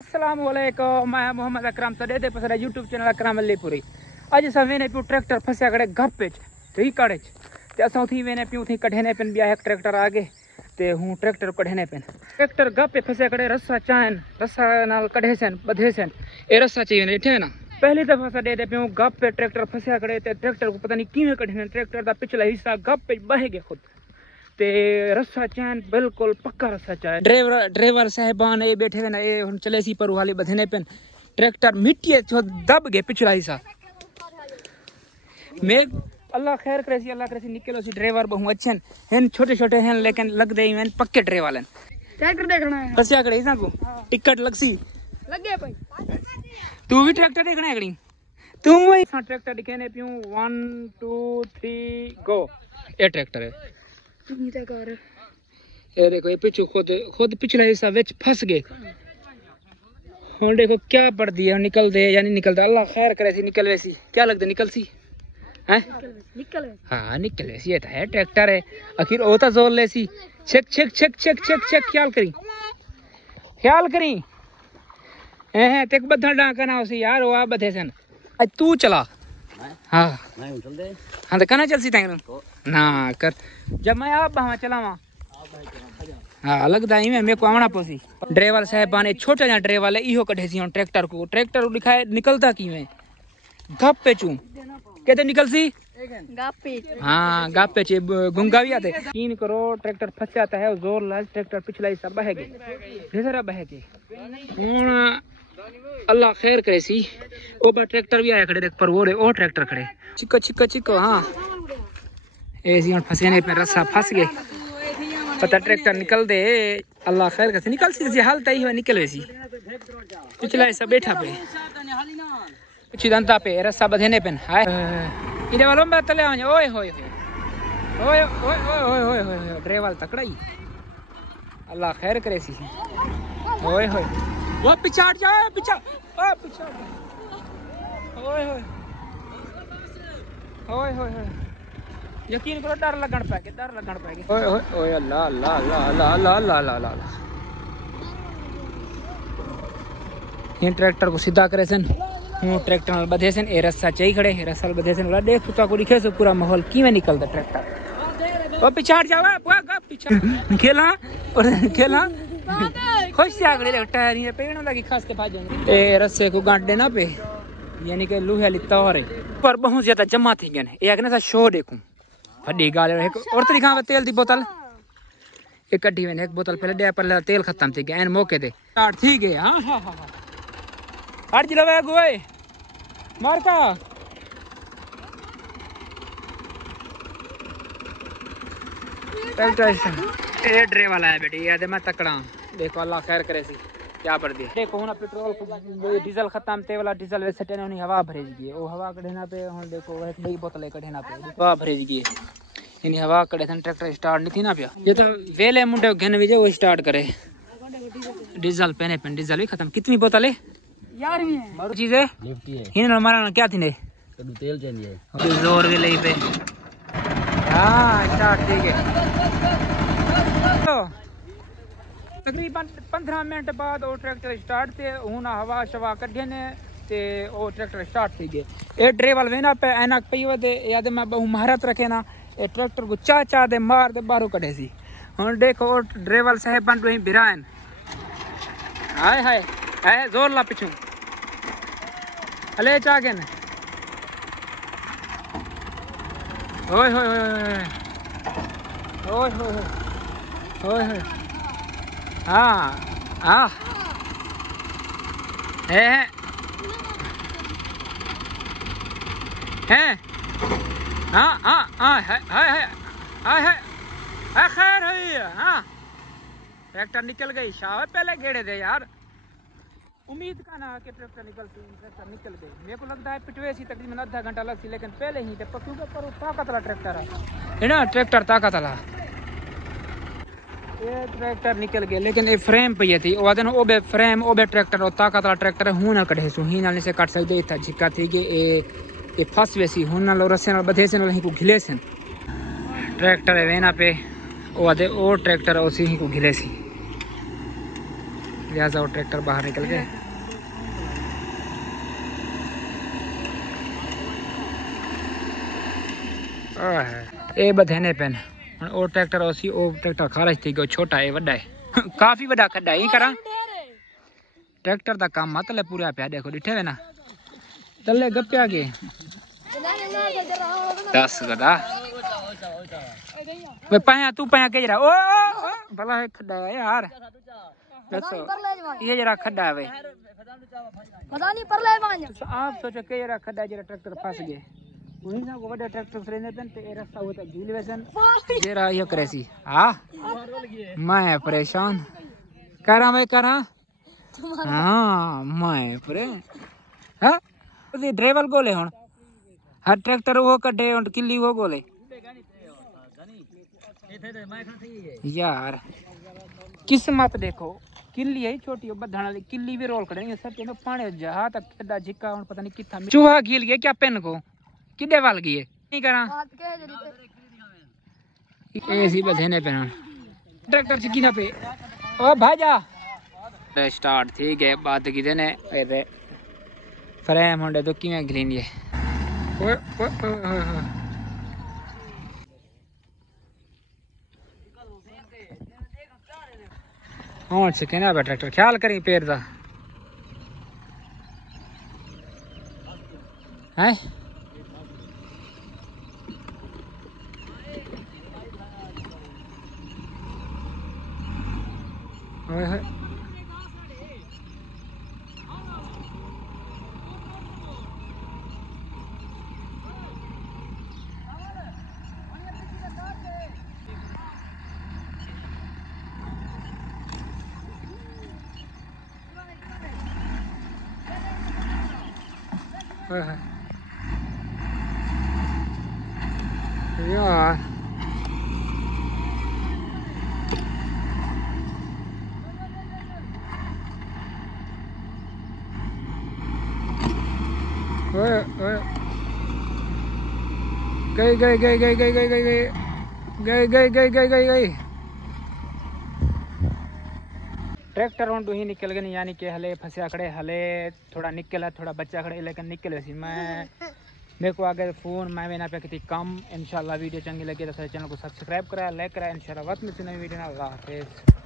अस्सलाम वालेकुम, मैं मोहम्मद अकरम सदे पसंद यूट्यूब चैनल अकरम अलीपुरी। अज अस वेने पियो ट्रैक्टर फसिया कड़े गप ठी कड़े ते असां थी वेने पियो थी कढ़ने पिन बिया एक ट्रैक्टर आगे ते हूँ ट्रैक्टर कढ़ने पिन ट्रैक्टर गप फसिया कड़े रस्सा चाहन रस्सा नाल कढ़े सन बधे सन ए रस्सा चाहिए ॾिठे ना पहली दफा सा दे पियो गप पे ट्रैक्टर फसिया कड़े ते ट्रैक्टर को पता नहीं किवें कढ़ने ट्रैक्टर दा पिछला हिस्सा गप पे बह गया खुद ते रस्सा चैन बिल्कुल पक्का रस्सा चाहे ड्राइवर साहबान ये बैठे हुए ना ये हम चले सी पर वाले बधने पेन ट्रैक्टर मिट्टी जो दब गए पिछला हिस्सा मैं अल्लाह खैर करे सी अल्लाह करे सी निकलो सी ड्राइवर बहु अच्छे हैं छोटे छोटे हैं लेकिन लग दे हैं पक्के ड्राइवर हैं ट्रैक्टर देखना है फसिया करे इसा को टिकट लगसी लग गया भाई तू भी ट्रैक्टर देखना है कड़ी तू वही ट्रैक्टर दिखाने पियो 1 2 3 गो ये ट्रैक्टर है ये देखो ये पिछू खुद पिछला हिस्सा विच फंस गए हुन देखो क्या पड़ दिया निकल दे या नहीं निकलता अल्लाह खैर करे सी निकल वैसी क्या लगता निकल सी हैं हाँ निकल वैसी ये है ट्रैक्टर है आखिर होता जोर ले सी check check check check check check ख्याल करी हैं तेक बधा डाका ना उसी यार वो आप बधे सन आज तू चला हाँ हाँ तो कहना चल सी तैन ना कर जब मैं आप वहाँ चलावा हाँ लगता ही मेरे को आना पोसी ड्राइवर साहब ने छोटा जहाँ ड्राइवर है इहो कढ़े सी ट्रैक्टर को दिखाए निकलता की में गप पे चू कहते निकल सी हाँ गप पे चे गुंगा भी आते 3 करोड़ ट्रैक्टर फंस जाता है जोर लाल ट्रैक्टर पिछला हिस्सा बह गए बह गए हूँ अल्लाह खैर करे सी ओ बा ट्रैक्टर भी आया खड़े देख पर वो ट्रैक्टर खड़े चिको हाँ ऐसी हम फंसे नहीं पे रस्सा फंस गए पता ट्रैक्टर निकल दे अल्लाह खैर करे निकल सी हालत ही निकल वैसी पिछला हिस्सा बैठा पे पिछली दंता पे रस्सा बधेने पे हाय इधर वालों में तले आने ओए होए ओए ओए ओए ओए ओए ड्राइवर तकड़ा ही अल्लाह खैर करे सी ओए होए वो पिछाड़ जाओ पिछाड़ ओए होए ओए होए यकीन करो डर लगन पाएगी ओए ओए ओए अल्लाह अल्लाह अल्लाह अल्लाह अल्लाह अल्लाह अल्लाह अल्लाह ये ट्रैक्टर को सीधा करे सन हूँ ट्रैक्टर नाल बधे सन ए रस्सा चाहिए खड़े रस्सा बधे सन वाला देख तो को दिखे सो पूरा माहौल किवें निकलदा ट्रैक्टर ओ पिछाड़ जावा पिछाड़ खेला खुश से आगड़े टायर ये पेड़ लगी खास के भाजो ए रस्से को गांठ देना पे यानी कि लोहे वाली तार है पर बहुत ज्यादा जमा थी गए एक ना सा शो देखूं बड़ी गाल एक और तरीका तेल दी बोतल एक कड्डी में एक बोतल पहले दे पर तेल खत्म थी गया एन मौके दे स्टार्ट थी गए हां हां हां हट जिलो वे गोए मार का ए ड्राइवर वाला है बेटी याद है मैं तकड़ा देखो अल्लाह खैर करे सी क्या पड़ दिया देखो ना पेट्रोल डीजल खत्म थे वाला डीजल वे सटे ने हवा भरेज गई ओ हवा कढ़ना पे हुन देखो एक बड़ी बोतल कढ़ना पे हवा भरेज गई यानी हवा कड़े थन ट्रैक्टर स्टार्ट नहीं थी ना पिया ये तो वेले मुंडे घन विजे वो स्टार्ट करे डीजल पहने पे डीजल भी खत्म कितनी बोतल है 11वीं चीज है लिफ्टी है हिन हमारा क्या थी ने तेल चाहिए जोर भी ले पे हां स्टार्ट ठीक है तकरीबन 15 मिनट बाद वो ट्रैक्टर स्टार्ट थे हूँ हवा शवा कढ़े ने ते वो ट्रैक्टर स्टार्ट थी गए ए ड्राइवर वेना पे ऐनक पई वे याद मैं बहु महारत रखे ना ए ट्रैक्टर को चा दे मार दे बाहरों कढ़े सी हुन देखो वो ड्राइवर साहब बन रही बिरान हाय हाय हाय जोर ला पिछू अले चा के न ओए होए ओए होए ओए होए हाँ हाँ है हाँ हाँ हाँ है खैर हुई हाँ ट्रैक्टर निकल गई शाह पहले गेड़े दे यार उम्मीद का ना कि ट्रैक्टर निकल गई मेरे को लगता है पिटवे सी तकरीबन आधा घंटा लग सी लेकिन पहले ही क्योंकि पर ताकत वाला ट्रैक्टर है ना ट्रैक्टर ताकत वाला ये ट्रैक्टर निकल गया लेकिन ये फ्रेम पे थी वो दिन ओबे फ्रेम ओबे ट्रैक्टर और ताकत वाला ट्रैक्टर हूं ना कढ़े सु ही नाल से काट सकदे था झिका थी कि ए फस वैसी हूं ना रस्से नाल बधे से ही को घिले से ट्रैक्टर है वेना पे ओ ट्रैक्टर उसी ही को घिले सी लिहाजा वो ट्रैक्टर बाहर निकल गए। ये बधेने पेन वो ट्रैक्टर उसी वो ट्रैक्टर खारज थी गयो छोटा है वड्डा है काफी बड़ा खड्डा है करा ट्रैक्टर दा काम मतलब पूरा पे देखो डिठे वे ना तले गप्या के 10 गदा वे पाया तू पाया के जरा ओ भला है खड्डा है यार दसो ये जरा खड्डा है पता नहीं पर ले पांच आप सोचो के जरा खड्डा जरा ट्रैक्टर फंस गए उन्हीं ना को बड़ा ट्रैक्टर से लेने पेन ते ए रास्ता होता झील वैसन जरा ये करेसी हां मैं परेशान करा मैं करा हां मैं परे हां ते ड्राइवर गोले हुन हर ट्रैक्टर वो कड्डे और किल्ली वो गोले यार किस्मत देखो किल्ली है छोटी बधण वाली किल्ली भी रोल करेंगे सब तो पानी जहा तक खड्डा झिक्का और पता नहीं किथा चूहा गिल गया क्या पेन को किडे वाल गई नहीं करा ऐसी बधेने पे ट्रैक्टर से किना पे ओ भाजा स्टार्ट थी गए बात की देने ए फ्रेम होंडे तो किवें ग्रीन ये ओए ओए हाँ से कहना बे ट्रैक्टर ख्याल करी पैर दा हैं ओए होए यार गई गई गई गई गई गई गई गई गई गई गई गई गई गई ट्रैक्टर उन ही निकल गए यानी कि हले फंसिया खड़े हले थोड़ा निकल थोड़ा बच्चा खड़े लेकिन निकल वैसी मैं मेरे को आगे फोन मैं ना पे कितनी कम इंशाल्लाह वीडियो चंगी लगी तो चैनल को सब्सक्राइब करा लाइक करा इंशाल्लाह वक्त में वीडियो ना अल्लाह हाफिज़।